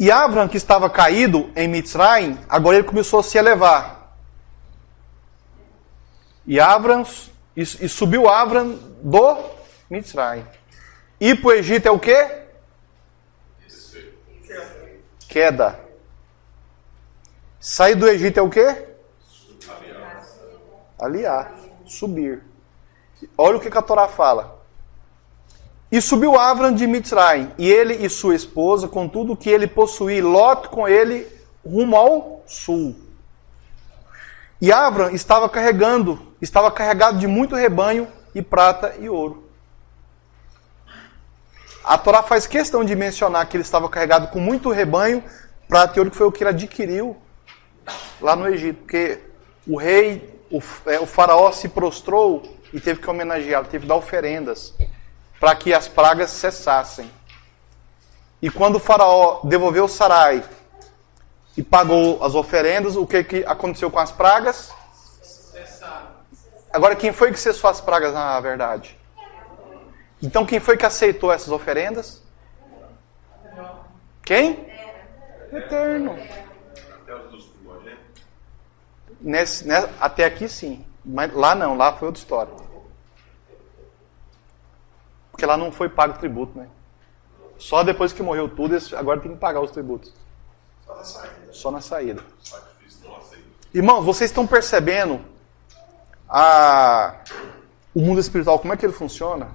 E Avram, que estava caído em Mitzrayim, agora ele começou a se elevar. E subiu Avram do Mitzrayim. Ir para o Egito é o quê? Queda. Sair do Egito é o quê? Aliar. Subir. Olha o que a Torá fala. E subiu Avram de Mitzrayim, e ele e sua esposa, com tudo que ele possuía, Lot com ele, rumo ao sul. E Avram estava carregado de muito rebanho, e prata e ouro. A Torá faz questão de mencionar que ele estava carregado com muito rebanho, prata e ouro, que foi o que ele adquiriu lá no Egito. Porque o rei, o faraó se prostrou e teve que homenageá-lo, teve que dar oferendas para que as pragas cessassem. E quando o faraó devolveu o Sarai e pagou as oferendas, o que aconteceu com as pragas? Agora, quem foi que cessou as pragas na verdade? Então, quem foi que aceitou essas oferendas? Quem? Eterno. Até aqui sim. Mas lá não, lá foi outra história. Porque lá não foi pago o tributo, né? Só depois que morreu tudo, agora tem que pagar os tributos. Só na saída. Irmãos, vocês estão percebendo o mundo espiritual, como é que ele funciona?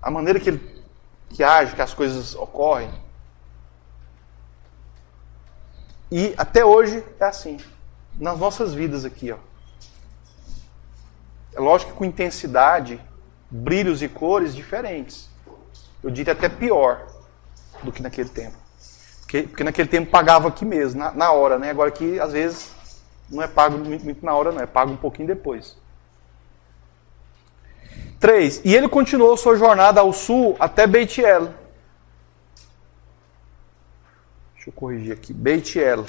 A maneira que ele age, que as coisas ocorrem. E até hoje é assim. Nas nossas vidas aqui, ó. É lógico que com intensidade, brilhos e cores diferentes. Eu diria até pior do que naquele tempo. Porque naquele tempo pagava aqui mesmo, na hora, né? Agora aqui, às vezes, não é pago muito na hora, não. É pago um pouquinho depois. 3. E ele continuou sua jornada ao sul até Beitiel. Deixa eu corrigir aqui. Beitiel.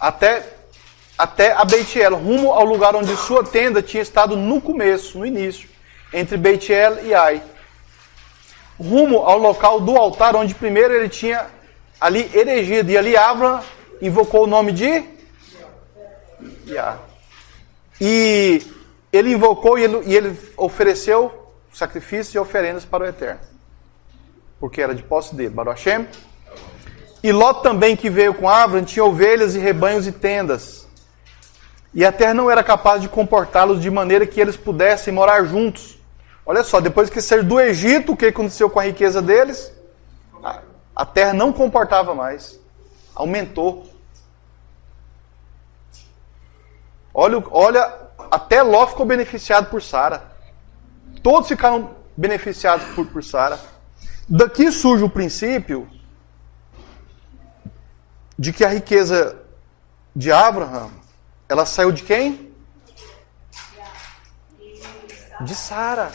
Até a Beitiel, rumo ao lugar onde sua tenda tinha estado no começo, no início, entre Beitiel e Ai. Rumo ao local do altar, onde primeiro ele tinha ali erigido. E ali Avram invocou o nome de Yah. E ele invocou e ele ofereceu sacrifícios e oferendas para o Eterno. Porque era de posse dele, Baruch Hashem. E Lot também, que veio com Avram, tinha ovelhas e rebanhos e tendas. E a terra não era capaz de comportá-los de maneira que eles pudessem morar juntos. Olha só, depois que saíram do Egito, o que aconteceu com a riqueza deles? A terra não comportava mais. Aumentou. Olha, até Ló ficou beneficiado por Sara. Todos ficaram beneficiados por Sara. Daqui surge o princípio de que a riqueza de Abraham, ela saiu de quem? De Sara.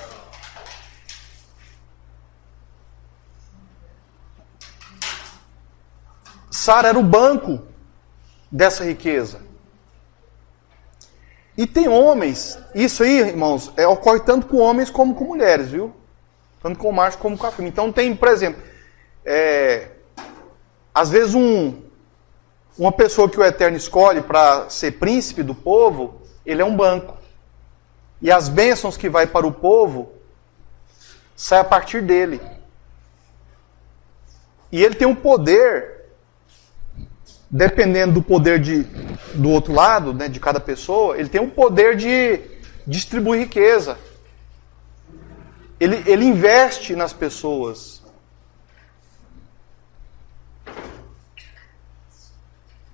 Sara era o banco dessa riqueza. E tem homens, isso aí, irmãos, ocorre tanto com homens como com mulheres, viu? Tanto com o macho como com a fêmea. Então tem, por exemplo, às vezes uma pessoa que o Eterno escolhe para ser príncipe do povo, ele é um banco. E as bênçãos que vai para o povo, saem a partir dele. E ele tem um poder, dependendo do poder do outro lado, né, de cada pessoa, ele tem um poder de distribuir riqueza. Ele investe nas pessoas.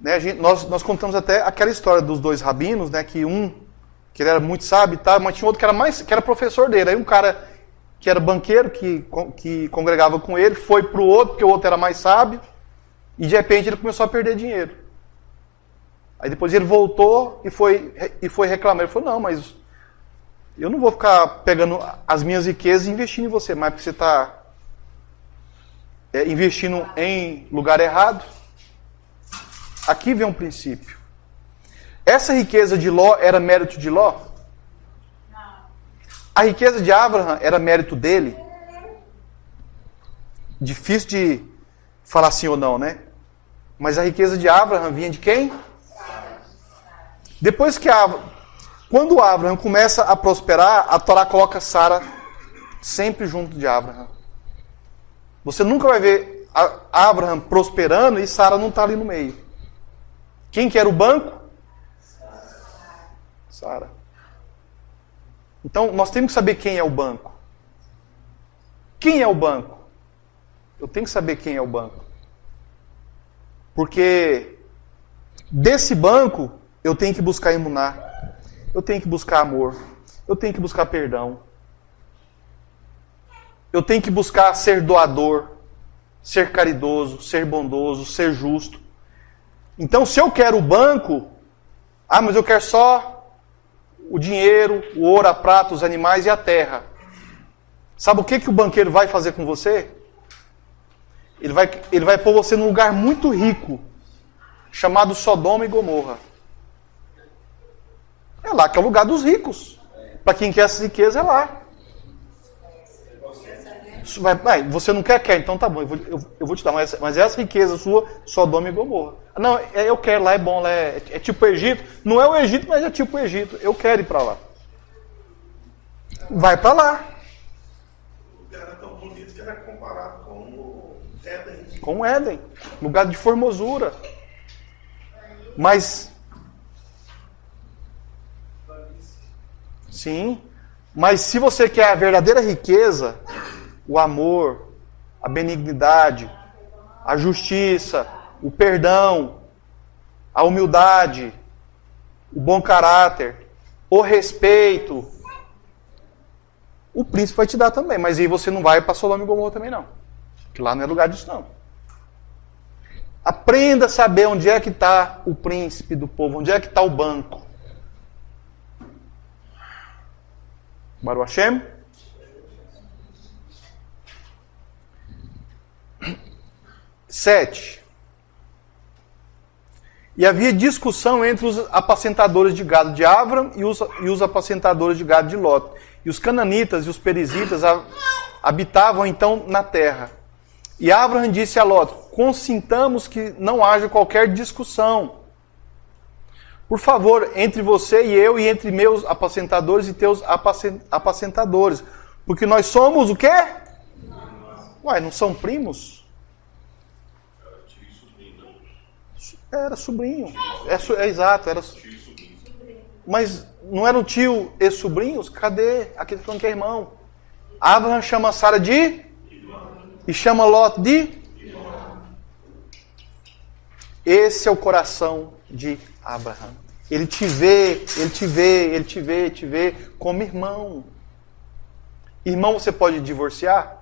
Né, nós contamos até aquela história dos dois rabinos, né, que ele era muito sábio, tá, mas tinha outro que era professor dele. Aí um cara que era banqueiro, que congregava com ele, foi para o outro, porque o outro era mais sábio, e de repente ele começou a perder dinheiro. Aí depois ele voltou e foi reclamar. Ele falou, não, mas eu não vou ficar pegando as minhas riquezas e investindo em você, mas porque você está investindo em lugar errado. Aqui vem um princípio. Essa riqueza de Ló era mérito de Ló? Não. A riqueza de Abraham era mérito dele? Difícil de falar sim ou não, né? Mas a riqueza de Abraham vinha de quem? Depois que quando Abraham começa a prosperar, a Torá coloca Sara sempre junto de Abraham. Você nunca vai ver Abraham prosperando e Sara não está ali no meio. Quem que era o banco? Sara. Então, nós temos que saber quem é o banco. Quem é o banco? Eu tenho que saber quem é o banco. Porque desse banco, eu tenho que buscar imunar. Eu tenho que buscar amor. Eu tenho que buscar perdão. Eu tenho que buscar ser doador, ser caridoso, ser bondoso, ser justo. Então, se eu quero o banco, mas eu quero só o dinheiro, o ouro, a prata, os animais e a terra. Sabe o que o banqueiro vai fazer com você? Ele vai pôr você num lugar muito rico, chamado Sodoma e Gomorra. É lá que é o lugar dos ricos. Para quem quer essa riqueza, é lá. Você não quer? Então tá bom, eu vou te dar. Mas essa riqueza sua, Sodoma e Gomorra. Não, eu quero, lá é bom, lá é tipo o Egito. Não é o Egito, mas é tipo o Egito. Eu quero ir para lá. Vai para lá. Era tão bonito que era comparado com o Éden. Com o Éden. Lugar de formosura. Mas... Sim. Mas se você quer a verdadeira riqueza, o amor, a benignidade, a justiça, o perdão, a humildade, o bom caráter, o respeito, o príncipe vai te dar também. Mas aí você não vai para Sodoma e Gomorra também não. Que lá não é lugar disso não. Aprenda a saber onde é que está o príncipe do povo, onde é que está o banco. Baruch Hashem. 7. E havia discussão entre os apacentadores de gado de Avram e os apacentadores de gado de Lot. E os cananitas e os perizitas habitavam então na terra. E Avram disse a Lot: consintamos que não haja qualquer discussão. Por favor, entre você e eu, e entre meus apacentadores e teus apacentadores. Porque nós somos o quê? Uai, não são primos? Era sobrinho. Exato. Mas não eram tio e sobrinhos? Cadê? Aqui está falando que é irmão. Abraham chama Sara de? E chama Lot de? Esse é o coração de Abraham. Ele te vê como irmão. Irmão, você pode divorciar?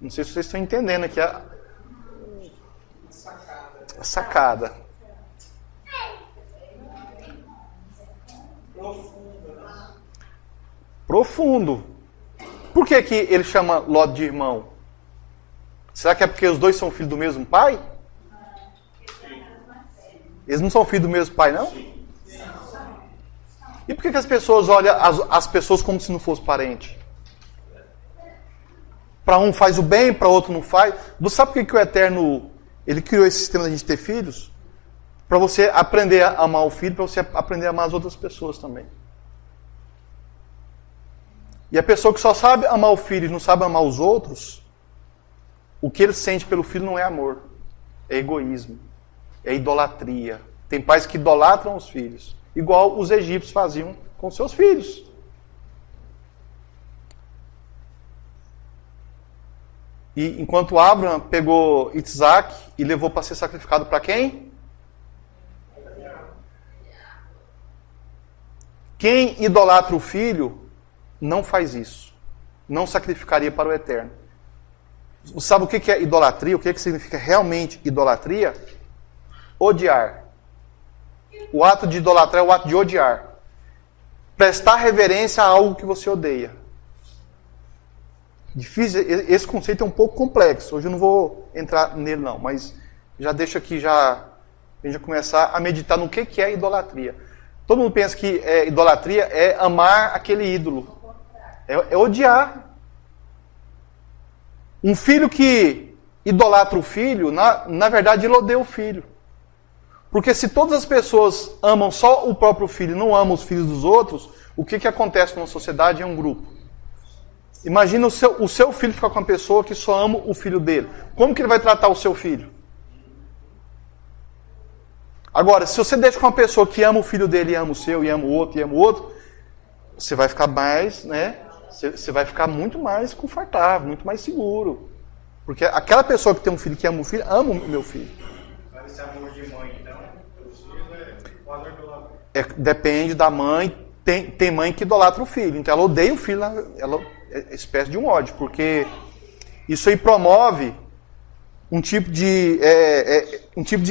Não sei se vocês estão entendendo aqui a sacada. Profundo. Por que ele chama Lot de irmão? Será que é porque os dois são filhos do mesmo pai? Eles não são filhos do mesmo pai, não? E por que as pessoas olham as pessoas como se não fosse parente? Para um faz o bem, para outro não faz. Você sabe por que o Eterno ele criou esse sistema de a gente ter filhos? Para você aprender a amar o filho, para você aprender a amar as outras pessoas também. E a pessoa que só sabe amar o filho e não sabe amar os outros, o que ele sente pelo filho não é amor, é egoísmo, é idolatria. Tem pais que idolatram os filhos, igual os egípcios faziam com seus filhos. E enquanto Abraham pegou Isaac e levou para ser sacrificado para quem? Quem idolatra o filho não faz isso. Não sacrificaria para o Eterno. Sabe o que é idolatria? O que significa realmente idolatria? Odiar. O ato de idolatrar é o ato de odiar. Prestar reverência a algo que você odeia. Difícil, esse conceito é um pouco complexo. Hoje eu não vou entrar nele não, mas já deixo aqui a gente já começar a meditar no que é idolatria. Todo mundo pensa que idolatria é amar aquele ídolo. É odiar. Um filho que idolatra o filho, na verdade ele odeia o filho. Porque se todas as pessoas amam só o próprio filho e não amam os filhos dos outros, o que acontece numa sociedade? É um grupo. Imagina o seu filho ficar com uma pessoa que só ama o filho dele. Como que ele vai tratar o seu filho? Agora, se você deixa com uma pessoa que ama o filho dele e ama o seu, e ama o outro, você vai ficar mais, né? Você vai ficar muito mais confortável, muito mais seguro. Porque aquela pessoa que tem um filho que ama o filho, ama o meu filho. Mas esse amor de mãe, então, os filhos depende da mãe. Tem mãe que idolatra o filho, então ela odeia o filho, ela é espécie de um ódio, porque isso aí promove um tipo de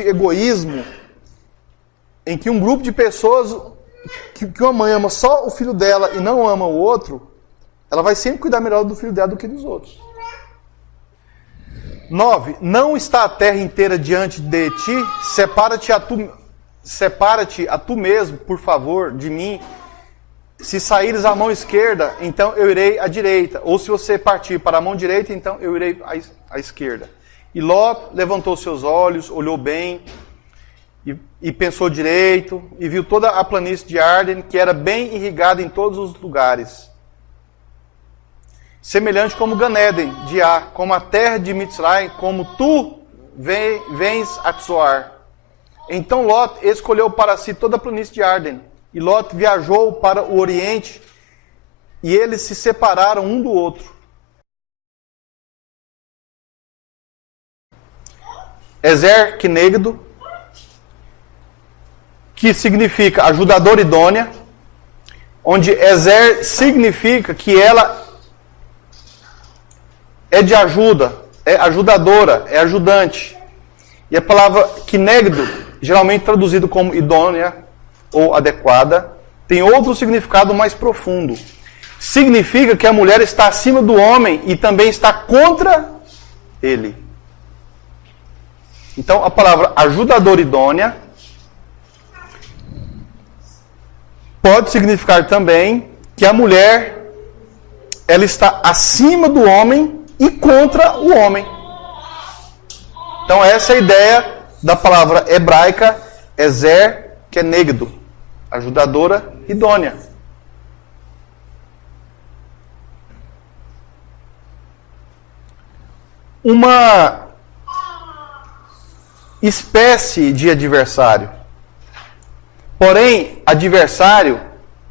egoísmo em que um grupo de pessoas, que uma mãe ama só o filho dela e não ama o outro, ela vai sempre cuidar melhor do filho dela do que dos outros. 9. Não está a terra inteira diante de ti? Separa-te a tu mesmo, por favor, de mim. Se saíres à mão esquerda, então eu irei à direita. Ou se você partir para a mão direita, então eu irei à esquerda. E Ló levantou seus olhos, olhou bem e pensou direito, e viu toda a planície de Arden, que era bem irrigada em todos os lugares. Semelhante como Ganeden, de Á, como a terra de Mitzray, como tu vens a Tzoar. Então Lot escolheu para si toda a planície de Arden, e Lot viajou para o oriente, e eles se separaram um do outro. Ezer Kenegdo, que significa ajudadora idônea, onde Ezer significa que ela é de ajuda, é ajudadora, é ajudante. E a palavra Kenegdo, geralmente traduzido como idônea ou adequada, tem outro significado mais profundo. Significa que a mulher está acima do homem e também está contra ele. Então, a palavra ajudadora idônea pode significar também que a mulher ela está acima do homem e contra o homem. Então, essa é a ideia da palavra hebraica Ezer Kenegdo, ajudadora idônea. Uma espécie de adversário. Porém, adversário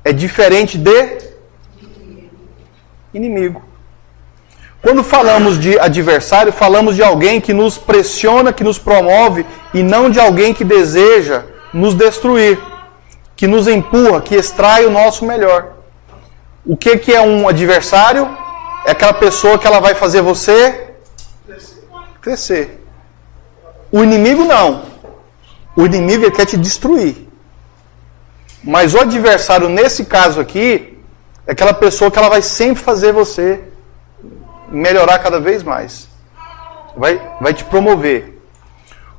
é diferente de inimigo. Quando falamos de adversário, falamos de alguém que nos pressiona, que nos promove, e não de alguém que deseja nos destruir, que nos empurra, que extrai o nosso melhor. O que é um adversário? É aquela pessoa que ela vai fazer você crescer. O inimigo não. O inimigo ele quer te destruir. Mas o adversário, nesse caso aqui, é aquela pessoa que ela vai sempre fazer você melhorar cada vez mais. Vai te promover.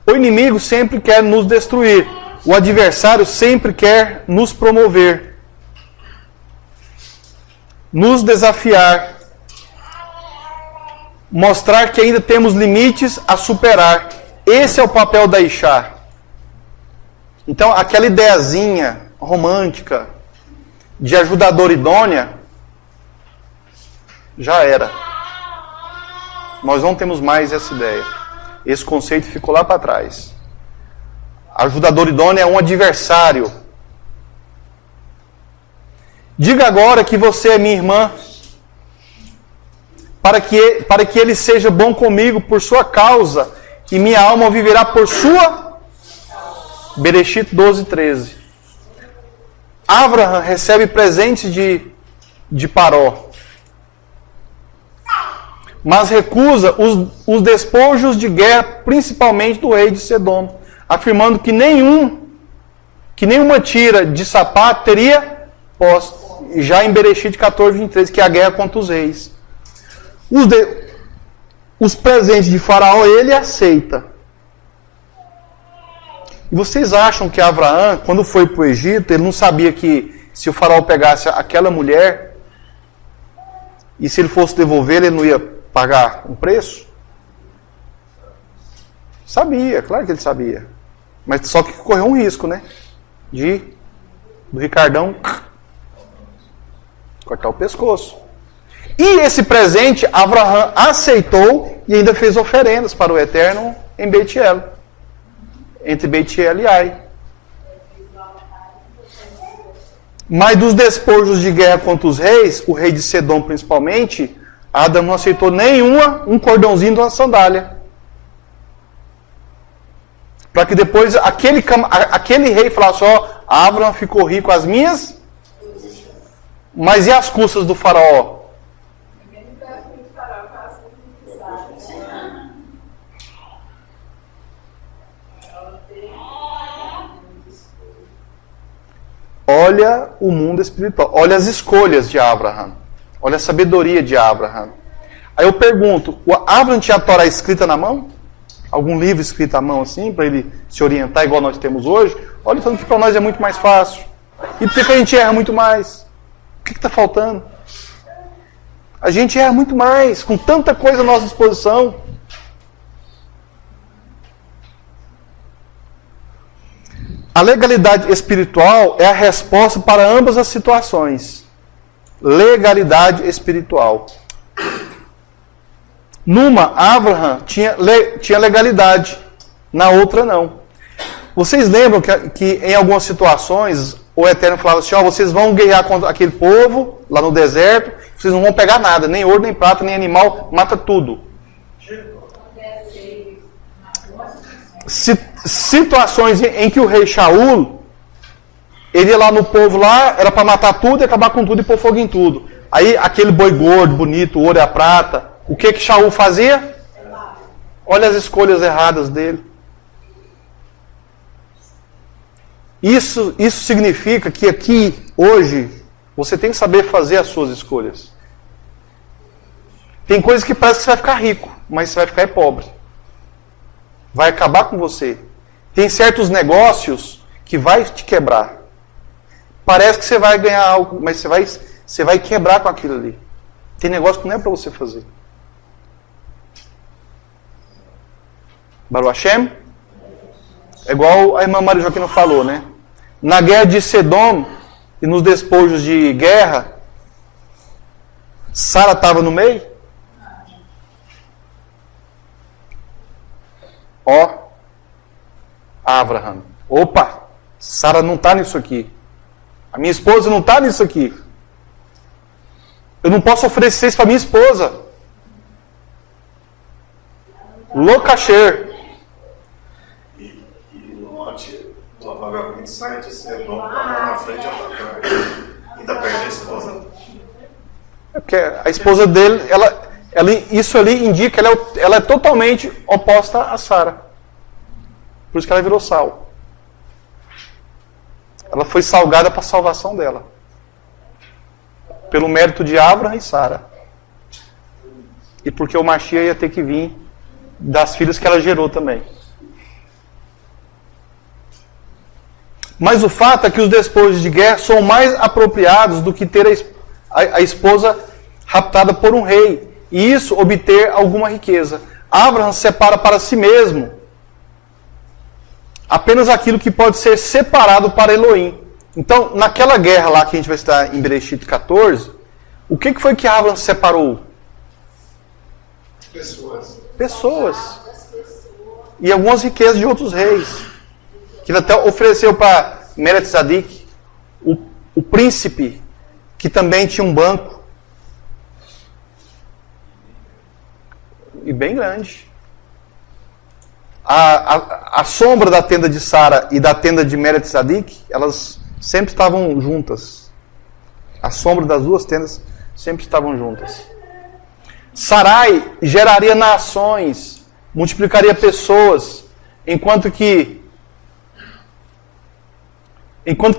O inimigo sempre quer nos destruir. O adversário sempre quer nos promover. Nos desafiar. Mostrar que ainda temos limites a superar. Esse é o papel da Ishá. Então, aquela ideiazinha romântica de ajudadora idônea já era. Nós não temos mais essa ideia. Esse conceito ficou lá para trás. Ajudador idôneo é um adversário. Diga agora que você é minha irmã, para que ele seja bom comigo por sua causa, e minha alma viverá por sua. Bereshit 12:13. Abraham recebe presentes de Paró, mas recusa os despojos de guerra, principalmente do rei de Sedom, afirmando que nenhuma tira de sapato teria posto. Já em Bereshit 14:23, que é a guerra contra os reis. Os presentes de Faraó ele aceita. E vocês acham que Abraão, quando foi para o Egito, ele não sabia que se o faraó pegasse aquela mulher, e se ele fosse devolver, ele não ia pagar um preço? Sabia, claro que ele sabia. Mas só que correu um risco, né? Do Ricardão cortar o pescoço. E esse presente, Abraão aceitou e ainda fez oferendas para o Eterno em Bet-El. Entre Bet-El e Ai. Mas dos despojos de guerra contra os reis, o rei de Sedom principalmente, Adão não aceitou um cordãozinho de uma sandália. Para que depois aquele rei falasse, Abraão ficou rico às minhas, mas e as custas do faraó? Olha o mundo espiritual, olha as escolhas de Abraão, olha a sabedoria de Abraão. Aí eu pergunto, o Abraão tinha a Torá escrita na mão? Algum livro escrito à mão assim, para ele se orientar igual nós temos hoje? Olha, falando que para nós é muito mais fácil. E por que a gente erra muito mais? O que está faltando? A gente erra muito mais, com tanta coisa à nossa disposição. A legalidade espiritual é a resposta para ambas as situações. Legalidade espiritual. Numa, Abraão tinha legalidade, na outra não. Vocês lembram que em algumas situações o Eterno falava assim, vocês vão guerrear contra aquele povo lá no deserto, vocês não vão pegar nada, nem ouro, nem prata, nem animal, mata tudo. Situações em que o rei Shaul, ele ia lá no povo lá, era para matar tudo e acabar com tudo e pôr fogo em tudo. Aí aquele boi gordo, bonito, o ouro e a prata, o que Shaul fazia? Olha as escolhas erradas dele. Isso significa que aqui, hoje, você tem que saber fazer as suas escolhas. Tem coisas que parece que você vai ficar rico, mas você vai ficar pobre. Vai acabar com você. Tem certos negócios que vai te quebrar. Parece que você vai ganhar algo, mas você vai quebrar com aquilo ali. Tem negócio que não é para você fazer. Baruch Hashem? É igual a irmã Maria Joaquina falou, né? Na guerra de Sedom e nos despojos de guerra, Sara estava no meio? Abraham. Opa! Sara não está nisso aqui. A minha esposa não está nisso aqui. Eu não posso oferecer isso para minha esposa. Locacher. E Lote, provavelmente sai de Sedom para na frente e atacar. Ainda perde a esposa. É porque a esposa dele, isso ali indica que ela é totalmente oposta a Sara. Por isso que ela virou sal. Ela foi salgada para a salvação dela. Pelo mérito de Abraão e Sara. E porque o Mashiach ia ter que vir das filhas que ela gerou também. Mas o fato é que os despojos de guerra são mais apropriados do que ter a esposa raptada por um rei. E isso obter alguma riqueza. Abraão separa para si mesmo apenas aquilo que pode ser separado para Elohim. Então, naquela guerra lá que a gente vai estar em Bereshit 14, o que foi que Abraão separou? Pessoas. E algumas riquezas de outros reis. Que ele até ofereceu para Meret Tzadik, o príncipe, que também tinha um banco. E bem grande. A sombra da tenda de Sara e da tenda de Meret Tzadik, elas sempre estavam juntas. A sombra das duas tendas sempre estavam juntas. Sarai geraria nações, multiplicaria pessoas, enquanto que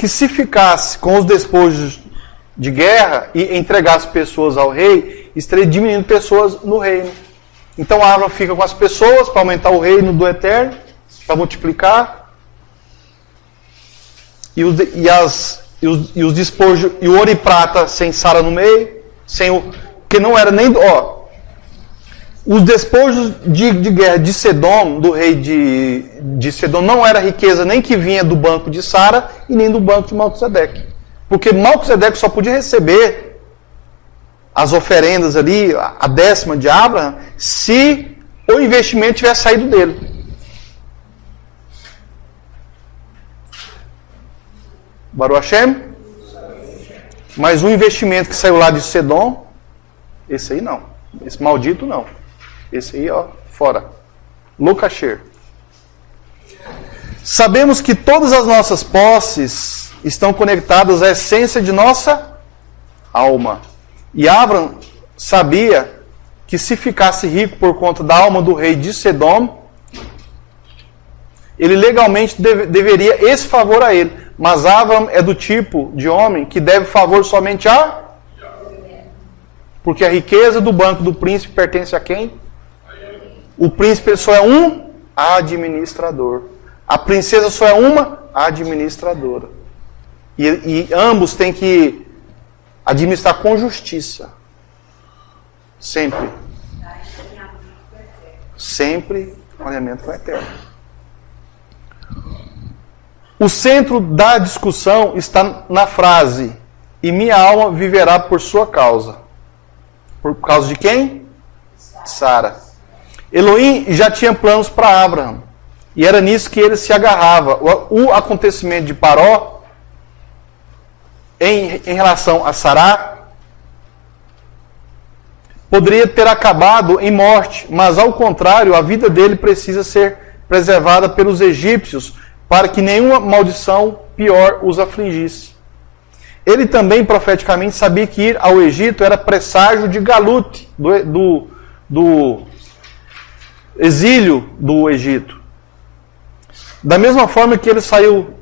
se ficasse com os despojos de guerra e entregasse pessoas ao rei, estaria diminuindo pessoas no reino. Então Abraão fica com as pessoas para aumentar o reino do Eterno, para multiplicar. e os despojos, e o ouro e prata sem Sara no meio, que não era nem... Os despojos de guerra de Sedom, do rei de Sedom, não era riqueza nem que vinha do banco de Sara e nem do banco de Malquisedeque. Porque Malquisedeque só podia receber as oferendas ali, a 10ª de Abraham, se o investimento tivesse saído dele. Baruch Hashem? Mas o investimento que saiu lá de Sedom, esse aí não. Esse maldito não. Esse aí, fora. Lokasher. Sabemos que todas as nossas posses estão conectadas à essência de nossa alma. E Abraham sabia que se ficasse rico por conta da alma do rei de Sedom, ele legalmente deveria esse favor a ele. Mas Abraham é do tipo de homem que deve favor somente a... Porque a riqueza do banco do príncipe pertence a quem? O príncipe só é um administrador. A princesa só é uma administradora. E ambos têm que administrar com justiça. Sempre. Sempre alinhamento com o Eterno. O centro da discussão está na frase: e minha alma viverá por sua causa. Por causa de quem? Sara. Elohim já tinha planos para Abraham. E era nisso que ele se agarrava. O acontecimento de Paró, em relação a Sará, poderia ter acabado em morte. Mas, ao contrário, a vida dele precisa ser preservada pelos egípcios, para que nenhuma maldição pior os afligisse. Ele também, profeticamente, sabia que ir ao Egito era presságio de Galut, do exílio do Egito. Da mesma forma que ele saiu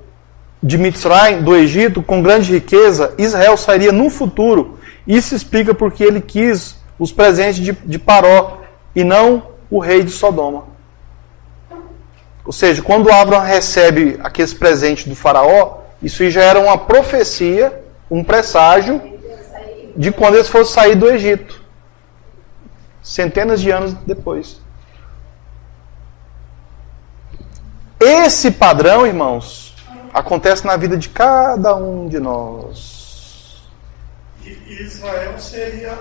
de Mitzrayim, do Egito, com grande riqueza, Israel sairia no futuro. Isso explica porque ele quis os presentes de Paró e não o rei de Sodoma. Ou seja, quando Abraham recebe aqueles presentes do faraó, isso já era uma profecia, um presságio de quando eles fossem sair do Egito. Centenas de anos depois. Esse padrão, irmãos, acontece na vida de cada um de nós. E Israel seria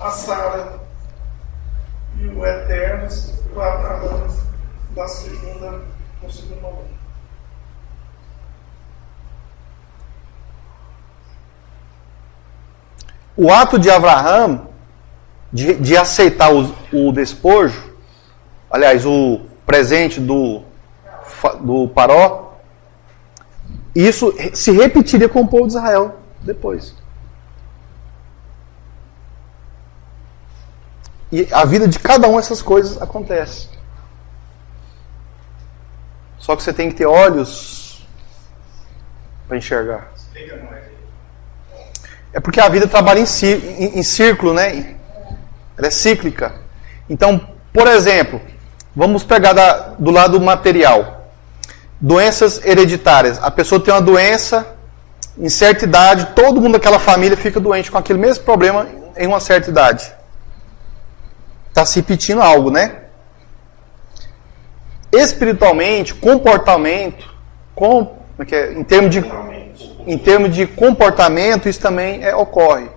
a Sara e o Eterno, o Abraão da segunda, no segundo momento. O ato de Abraham de aceitar o despojo, aliás, o presente do Paró, isso se repetiria com o povo de Israel depois. E a vida de cada uma dessas coisas acontece. Só que você tem que ter olhos para enxergar. É porque a vida trabalha em círculo, né? Ela é cíclica. Então, por exemplo, vamos pegar do lado material. Doenças hereditárias. A pessoa tem uma doença, em certa idade, todo mundo daquela família fica doente com aquele mesmo problema em uma certa idade. Está se repetindo algo, né? Espiritualmente, comportamento, em termos de comportamento, isso também ocorre.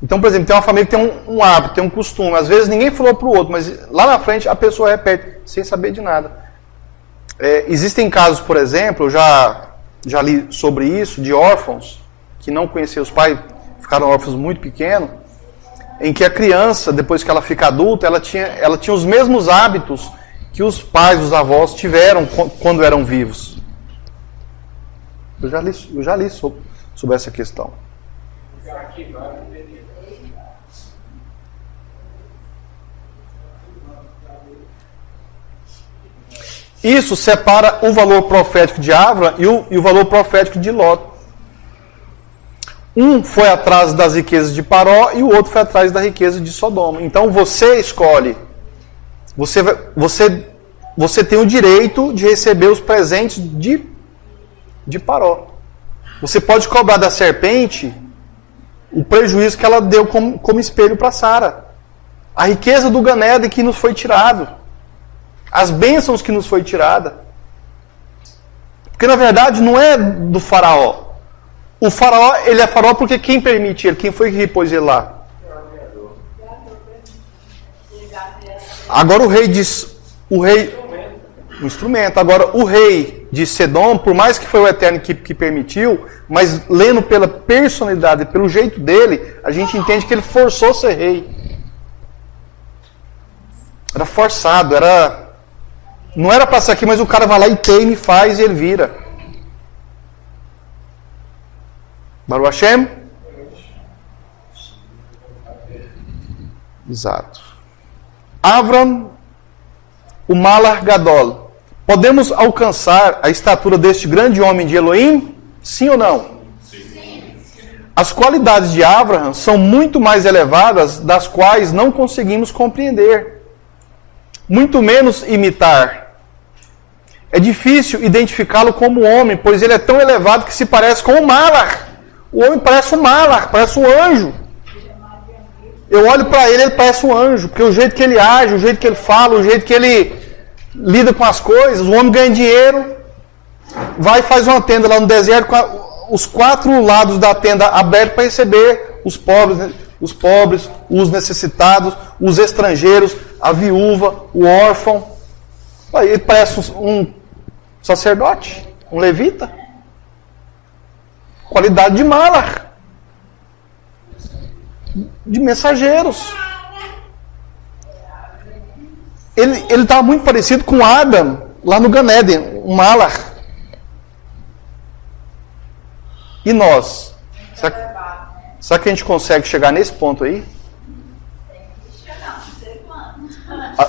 Então, por exemplo, tem uma família que tem um hábito, tem um costume. Às vezes ninguém falou para o outro, mas lá na frente a pessoa repete, sem saber de nada. Existem casos, por exemplo, eu já li sobre isso, de órfãos, que não conheciam os pais, ficaram órfãos muito pequenos, em que a criança, depois que ela fica adulta, ela tinha os mesmos hábitos que os pais, os avós tiveram quando eram vivos. Eu já li sobre essa questão. Isso separa o valor profético de Abraham e o valor profético de Ló. Um foi atrás das riquezas de Paró e o outro foi atrás da riqueza de Sodoma. Então você escolhe. Você tem o direito de receber os presentes de Paró. Você pode cobrar da serpente o prejuízo que ela deu como espelho para Sara. A riqueza do Gan Eden que nos foi tirado. As bênçãos que nos foi tirada. Porque na verdade não é do faraó. O faraó, ele é faraó porque quem permite ele? Quem foi que pôs ele lá? Agora o instrumento. Agora o rei de Sedom, por mais que foi o Eterno que permitiu, mas lendo pela personalidade, pelo jeito dele, a gente entende que ele forçou ser rei. Era forçado, não era para ser aqui, mas o cara vai lá e teima e faz e ele vira. Baruch Hashem? Exato. Avram, o Malar Gadol. Podemos alcançar a estatura deste grande homem de Elohim? Sim ou não? Sim. As qualidades de Abraham são muito mais elevadas, das quais não conseguimos compreender. Muito menos imitar. É difícil identificá-lo como homem, pois ele é tão elevado que se parece com o Malar. O homem parece um Malar, parece um anjo. Eu olho para ele, ele parece um anjo, porque o jeito que ele age, o jeito que ele fala, o jeito que ele lida com as coisas, o homem ganha dinheiro, vai e faz uma tenda lá no deserto, com os 4 lados da tenda abertos para receber os pobres, os necessitados, os estrangeiros, a viúva, o órfão. Ele parece um sacerdote, um levita. Qualidade de Malar. De mensageiros. Ele estava muito parecido com Adam, lá no Gan Eden, o Malar. E nós? Será que a gente consegue chegar nesse ponto aí?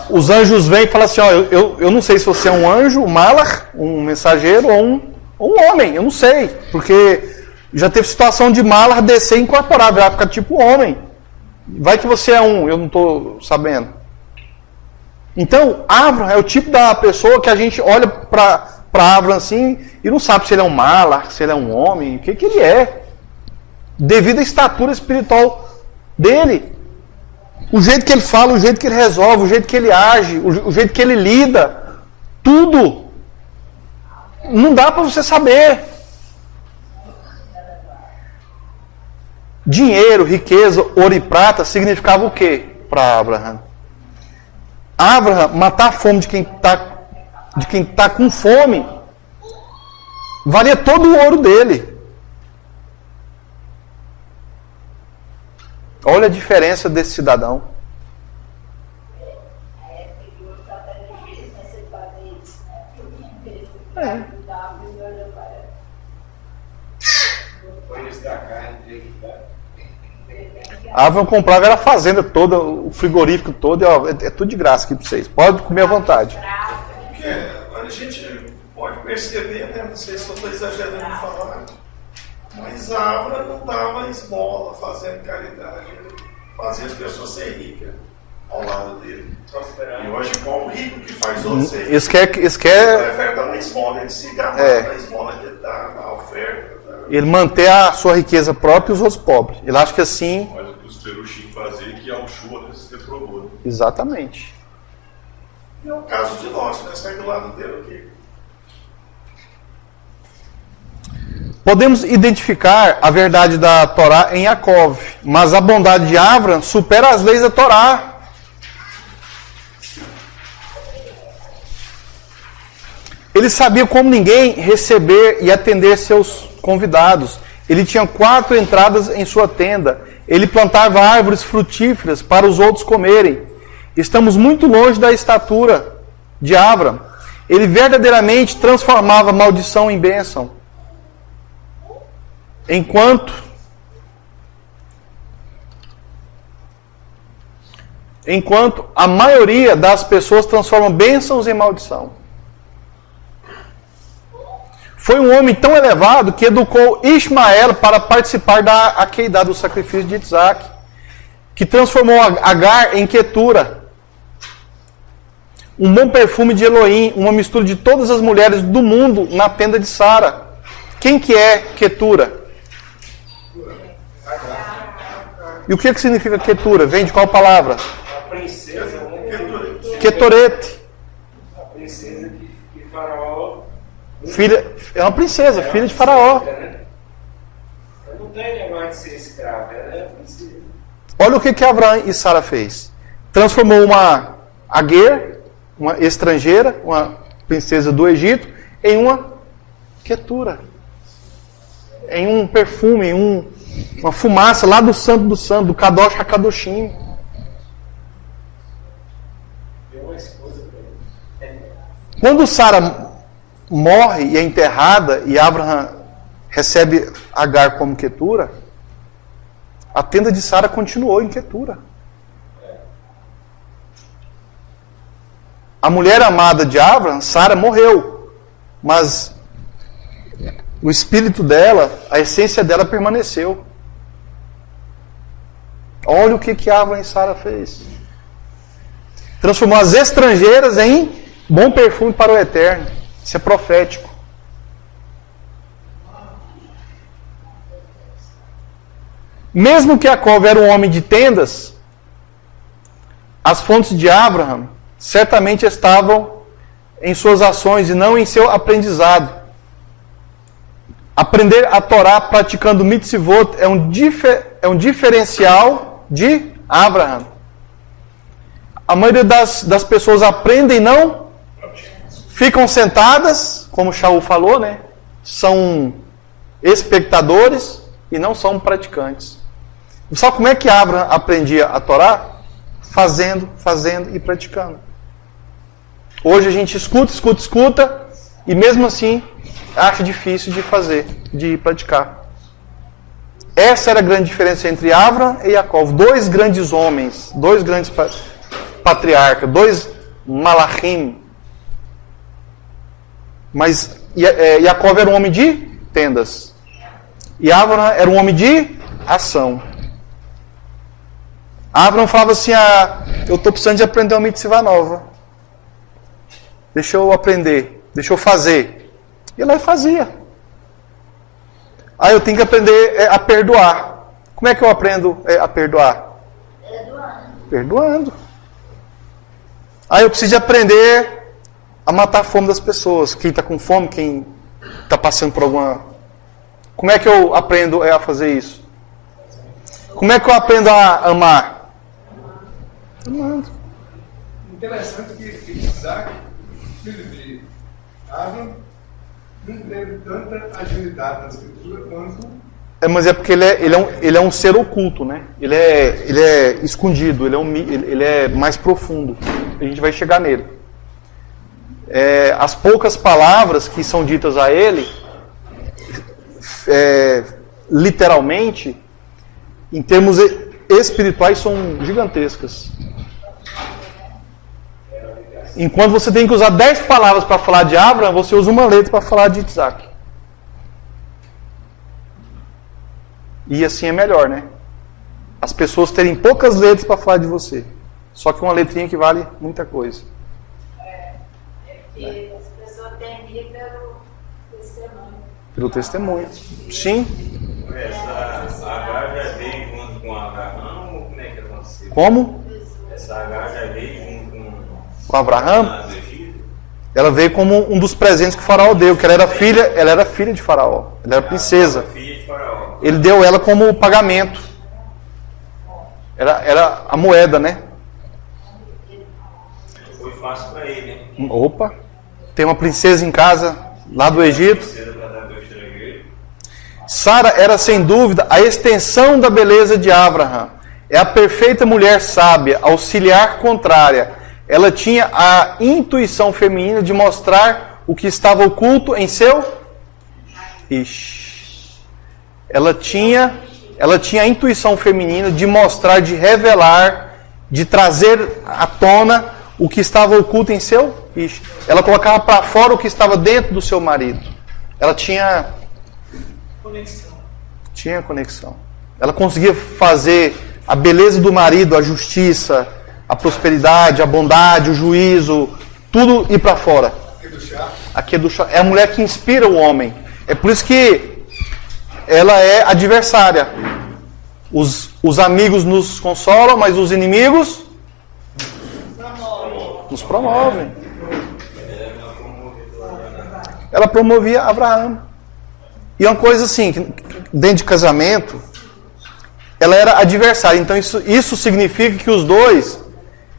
Os anjos vêm e falam assim, ó, eu não sei se você é um anjo, um Malar, um mensageiro ou um homem, eu não sei, porque já teve situação de Malar descer e incorporar, vai ficar tipo homem. Vai que você é eu não estou sabendo. Então, Avram é o tipo da pessoa que a gente olha para Avram assim e não sabe se ele é um Malar, se ele é um homem, o que ele é. Devido à estatura espiritual dele. O jeito que ele fala, o jeito que ele resolve, o jeito que ele age, o jeito que ele lida. Tudo. Não dá para você saber. Dinheiro, riqueza, ouro e prata significava o quê para Abraham? Abraham, matar a fome de quem tá com fome, valia todo o ouro dele. Olha a diferença desse cidadão. Abraham comprava era a fazenda toda, o frigorífico todo, ó, é tudo de graça aqui para vocês. Pode comer à vontade. Porque a gente pode perceber, né? Não sei se eu estou exagerando em falar, mas Abraham não dava esmola fazendo caridade. Ele fazia as pessoas serem ricas ao lado dele. E hoje, qual o rico que faz outros ser ricos? Ele prefere dar uma esmola, ele se garra na esmola que ele dá, na oferta. Ele manter a sua riqueza própria e os outros pobres. Ele acha que assim... Mas o que os peruchinhos faziam que a Ushua se reprovou. Exatamente. É o caso de nós, né? Sai do lado dele aqui. Podemos identificar a verdade da Torá em Yaakov, mas a bondade de Avram supera as leis da Torá. Ele sabia como ninguém receber e atender seus convidados. Ele tinha 4 entradas em sua tenda. Ele plantava árvores frutíferas para os outros comerem. Estamos muito longe da estatura de Avram. Ele verdadeiramente transformava maldição em bênção. Enquanto a maioria das pessoas transforma bênçãos em maldição. Foi um homem tão elevado que educou Ismael para participar da Akeidá, do sacrifício de Isaac, que transformou Agar em Quetura. Um bom perfume de Elohim, uma mistura de todas as mulheres do mundo na tenda de Sara. Quem que é Quetura? E o que significa Quetura? Vem de qual palavra? A princesa, né? Quetorete. A princesa que Faraó. É uma princesa, filha de Faraó. Não tem negócio de ser escrava, ela é princesa. Olha o que Abraão e Sara fez. Transformou uma Aguer, uma estrangeira, uma princesa do Egito, em uma Quetura. Em um perfume, em uma fumaça lá do Santo, do Kadosh HaKadoshim. Quando Sara morre e é enterrada e Abraão recebe Agar como Quetura, a tenda de Sara continuou em Quetura. A mulher amada de Abraão, Sara, morreu, mas o espírito dela, a essência dela permaneceu. Olha o que Abraão e Sara fez. Transformou as estrangeiras em bom perfume para o eterno. Isso é profético. Mesmo que Jacó era um homem de tendas, as fontes de Abraão certamente estavam em suas ações e não em seu aprendizado. Aprender a Torá praticando mitzvot é um diferencial de Abraão. A maioria das pessoas aprendem e não ficam sentadas, como Shaul falou, né? São espectadores e não são praticantes. Sabe como é que Abraão aprendia a Torá? Fazendo e praticando. Hoje a gente escuta, e mesmo assim acha difícil de fazer, de praticar. Essa era a grande diferença entre Abraão e Jacó. Dois grandes homens, dois grandes patriarcas, dois malachim. Mas Jacó era um homem de tendas. E Abraão era um homem de ação. Abraão falava assim, eu estou precisando de aprender uma mitzvah nova. Deixa eu aprender, deixa eu fazer. E ele fazia. Eu tenho que aprender a perdoar. Como é que eu aprendo a perdoar? Perdoando. Eu preciso de aprender a matar a fome das pessoas. Quem está com fome, quem está passando por alguma... Como é que eu aprendo a fazer isso? Como é que eu aprendo a amar? Amando. Interessante que Isaac, filho de Abraão, não teve tanta agilidade na escritura quanto... Mas é porque ele é um ser oculto, né? Ele é escondido, ele é mais profundo. A gente vai chegar nele. As poucas palavras que são ditas a ele, literalmente, em termos espirituais, são gigantescas. Enquanto você tem que usar 10 palavras para falar de Abraão, você usa uma letra para falar de Isaac. E assim é melhor, né? As pessoas terem poucas letras para falar de você. Só que uma letrinha que vale muita coisa. Porque as pessoas temem pelo testemunho. Pelo testemunho. Sim. Essa Agar já veio junto com Abraão ou como é que aconteceu? Como? Essa Agar já veio junto Com Abraão? do Egito? Ela veio como um dos presentes que o faraó deu, que ela era filha de faraó. Ela era princesa. Filha de Faraó. Ele deu ela como pagamento. Era a moeda, né? Foi fácil para ele, né? Opa! Tem uma princesa em casa, lá do Egito. Princesa para dar do estrangeiro. Sara era, sem dúvida, a extensão da beleza de Abraão. É a perfeita mulher sábia, auxiliar contrária. Ela tinha a intuição feminina de mostrar o que estava oculto em seu... Ela tinha a intuição feminina de mostrar, de revelar, de trazer à tona o que estava oculto em seu... Ela colocava para fora o que estava dentro do seu marido. Ela tinha conexão. Ela conseguia fazer a beleza do marido, a justiça, a prosperidade, a bondade, o juízo, tudo ir para fora. Aqui é do chá. É a mulher que inspira o homem. É por isso que ela é adversária. Os amigos nos consolam, mas os inimigos nos promovem. Ela promovia Abraão. E uma coisa assim, que dentro de casamento, ela era adversária. Então isso significa que os dois,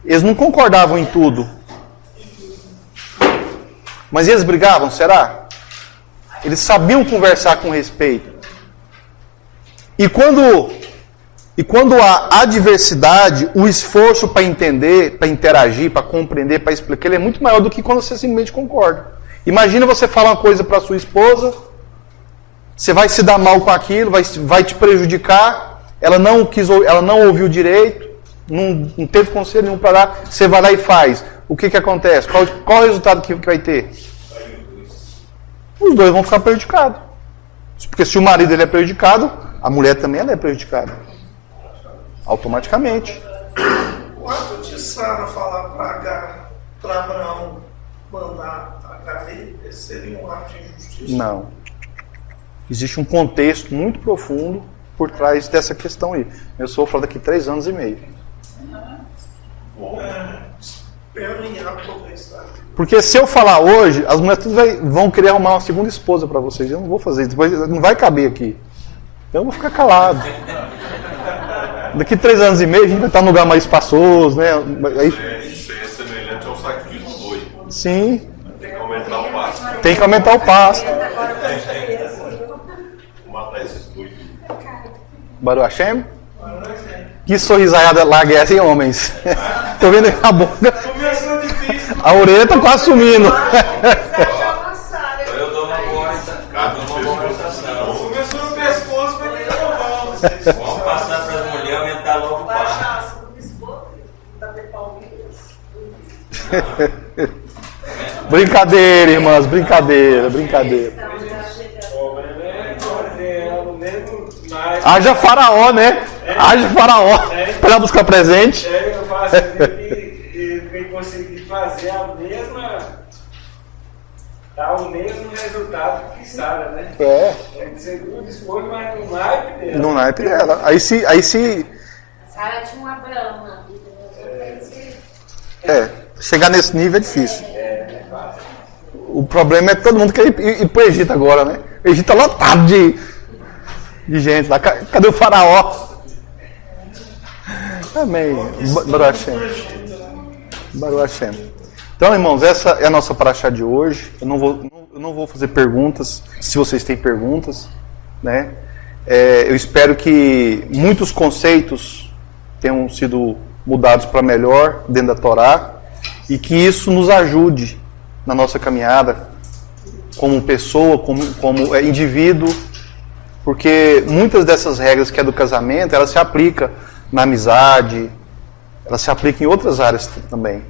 eles não concordavam em tudo. Mas eles brigavam, será? Eles sabiam conversar com respeito. E quando há adversidade, o esforço para entender, para interagir, para compreender, para explicar, ele é muito maior do que quando você simplesmente concorda. Imagina você falar uma coisa para sua esposa, você vai se dar mal com aquilo, vai te prejudicar, ela não ouviu direito, não teve conselho nenhum para dar, você vai lá e faz. O que acontece? Qual o resultado que vai ter? Os dois vão ficar prejudicados. Porque se o marido ele é prejudicado, a mulher também ela é prejudicada. Automaticamente. O ato de Sara falar para Abraão mandar Agar ir, esse seria um ato de injustiça? Não. Existe um contexto muito profundo por trás dessa questão aí. Eu sou falando daqui 3 anos e meio. Porque se eu falar hoje, as mulheres vão querer arrumar uma segunda esposa para vocês. Eu não vou fazer isso. Depois não vai caber aqui. Então eu vou ficar calado. Daqui 3 anos e meio a gente vai estar num lugar mais espaçoso, né? Isso é semelhante ao sacrifício do boi. Sim. Tem que aumentar o pasto. Tem que aumentar o pasto. Vou matar esses bois. Baruch Hashem? Que sorrisaiada larga é essa, hein, homens? Tô vendo a boca. Começou difícil. A orelha tá quase sumindo. Eu dou uma boa orientação. Começou no pescoço para ter Vamos passar para as mulheres aumentar logo o passo. Brincadeira, irmãs, brincadeira. Haja faraó, né? Haja faraó. Para ela buscar presente. Eu faço e tem conseguir fazer dar o mesmo resultado que Sara, né? É. Segundo esposo, mas no naipe dela. No naipe dela. Aí se Sara tinha um Abraão na vida. chegar nesse nível é difícil. O problema é que todo mundo quer ir pro Egito agora, né? O Egito tá lotado de gente lá. Cadê o faraó? Amém. Baruch Hashem. Então, irmãos, essa é a nossa paraxá de hoje. Eu não vou fazer perguntas, se vocês têm perguntas, né? Eu espero que muitos conceitos tenham sido mudados para melhor dentro da Torá e que isso nos ajude na nossa caminhada como pessoa, como indivíduo, porque muitas dessas regras que é do casamento, ela se aplica na amizade, ela se aplica em outras áreas também.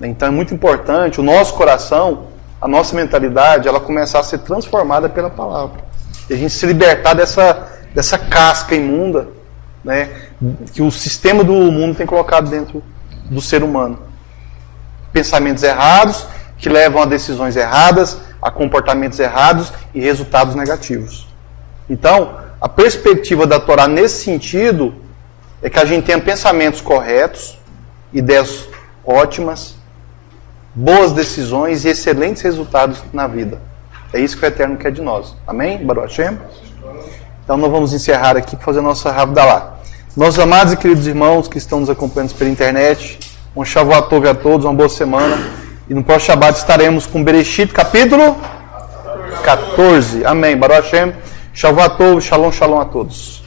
Então é muito importante o nosso coração, a nossa mentalidade, ela começar a ser transformada pela palavra. E a gente se libertar dessa casca imunda, né, que o sistema do mundo tem colocado dentro do ser humano. Pensamentos errados que levam a decisões erradas, a comportamentos errados e resultados negativos. Então, a perspectiva da Torá nesse sentido é que a gente tenha pensamentos corretos, ideias ótimas, boas decisões e excelentes resultados na vida. É isso que o Eterno quer de nós. Amém? Baruch Hashem? Então nós vamos encerrar aqui para fazer a nossa Havdalah. Nossos amados e queridos irmãos que estão nos acompanhando pela internet, um Shavuot Tov a todos, uma boa semana. E no próximo Shabbat estaremos com Bereshit capítulo 14. Amém. Baruch Hashem. Shavuot Tov, Shalom, Shalom a todos.